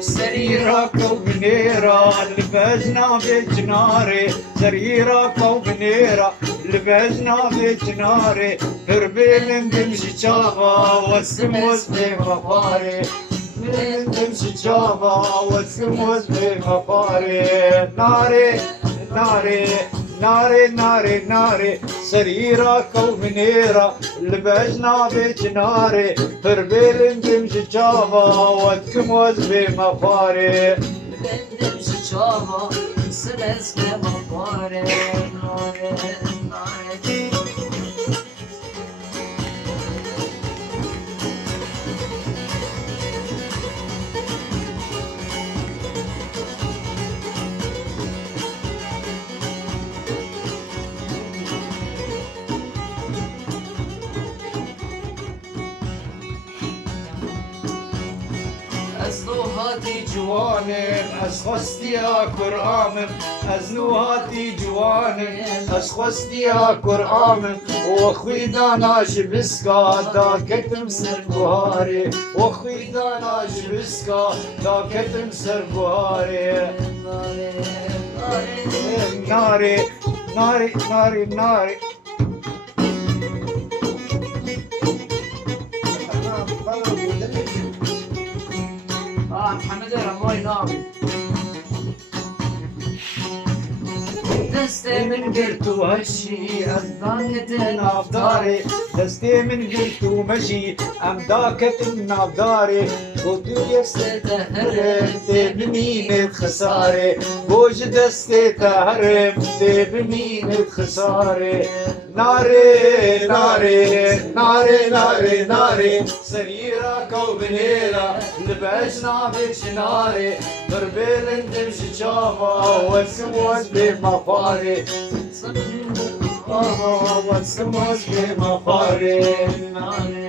سريرك وبنيرة لبسنا بجناري، سريرك وبنيرة لبسنا بجناري، هربين تمشي جابا والسموس بمفاري، تمشي جابا والسموس بمفاري، ناري ناري ناري ناري ناري، سريرك وبنيرة لبسنا بجناري، هربين تمشي جابا والسموس بمفاري، تمشي جابا والسموس بمفاري، ناري ناري. أزنوهاتي جوانن أسخستي قرآمن، أزنوهاتي جوانن أسخستي قرآمن، وأخوي دانا جبسكا دا كتم سرقوهاري، وأخوي دانا جبسكا دا كتم سرقوهاري، ناري ناري ناري ناري. محمد رموي ناوي دستي من قرتو هالشي أمداكتنا بداري، دستي من قلتو مشي أمداكتنا بداري، قلتو دستي تهرم بمين الخساري، بوج دستي تهرم بمين الخساري، ناري ناري ناري ناري ناري، سريرك وبنيرة لبسنا بجناري، بربيل تمشي جابا والسموس بمفاري، والسموس بمفاري، ناري